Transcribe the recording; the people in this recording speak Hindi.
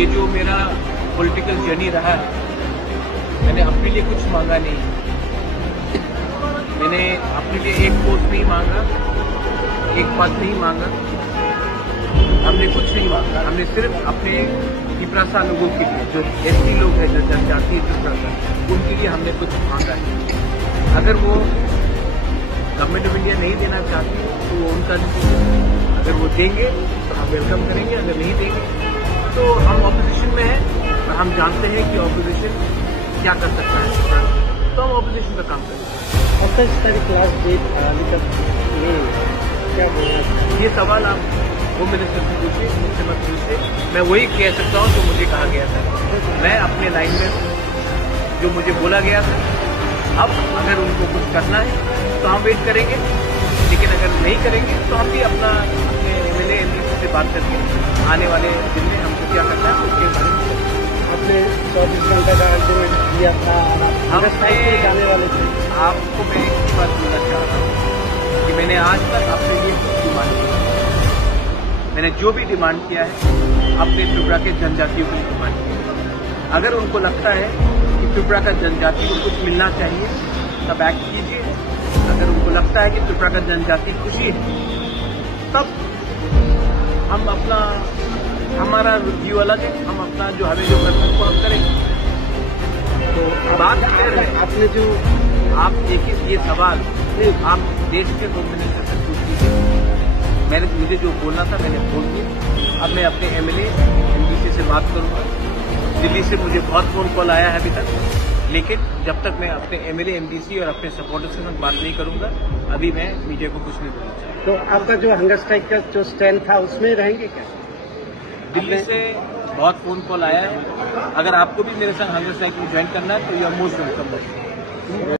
ये जो मेरा पॉलिटिकल जर्नी रहा है, मैंने अपने लिए कुछ मांगा नहीं। मैंने अपने लिए एक पोस्ट नहीं मांगा, एक पद नहीं मांगा, हमने कुछ नहीं मांगा। हमने सिर्फ अपने पिपरासा लोगों के लिए, जो एसटी लोग हैं, जो जनजातीय पिपरासा, उनके लिए हमने कुछ मांगा है। अगर वो गवर्नमेंट ऑफ इंडिया नहीं देना चाहती तो वो उनका डिसीजन। अगर वो देंगे तो हम वेलकम करेंगे, अगर नहीं देंगे तो हम ऑपोजिशन में हैं और हम जानते हैं कि ऑपोजिशन क्या कर सकता है, तो हम ऑपोजिशन का काम करेंगे। 28 तारीख लास्ट डेट अभी तक नहीं, क्या बोलना? ये सवाल आप होम मिनिस्टर से पूछिए, मुझसे मत पूछिए। मैं वही कह सकता हूँ जो मुझे कहा गया था। मैं अपने लाइन में जो मुझे बोला गया था, अब अगर उनको कुछ करना है तो हम वेट करेंगे, लेकिन अगर नहीं करेंगे तो हम भी अपने एमएलए एमपी से बात करके आने वाले दिन में हमको क्या करना है उसके बारे में आपने 24 घंटे का आर्गूमेंट दिया था, जाने वाले थे। आपको मैं एक बात बोलना चाहता हूँ कि मैंने आज तक अपने लिए कुछ डिमांड किया। मैंने जो भी डिमांड किया है अपने त्रिपुरा के जनजातियों की डिमांड किया। अगर उनको लगता है कि त्रिपुरा का जनजाति को कुछ मिलना चाहिए तब एक्ट कीजिए। अगर उनको लगता है कि त्रिपुरा का जनजाति खुशी है तब हम अपना, हमारा व्यू अलग है, हम अपना जो हमें जो करना है वो हम करेंगे। तो बात क्लियर है। आपने जो आप देखिए, ये सवाल आप देश के होम मिनिस्टर से पूछ लीजिए। मुझे जो बोलना था मैंने बोल दिया। अब मैं अपने एमएलए एमपी से बात करूंगा। दिल्ली से मुझे बहुत फोन कॉल आया है अभी तक, लेकिन जब तक मैं अपने एमएलए एमडीसी और अपने सपोर्टर्स के साथ बात नहीं करूंगा, अभी मैं मीडिया को कुछ नहीं बोलना चाहता। तो आपका जो हंगर स्ट्राइक का जो स्टैंड था उसमें रहेंगे क्या? दिल्ली से बहुत फोन कॉल आया है। अगर आपको भी मेरे साथ हंगर स्ट्राइक में ज्वाइन करना है तो यू आर मोस्ट वेलकम।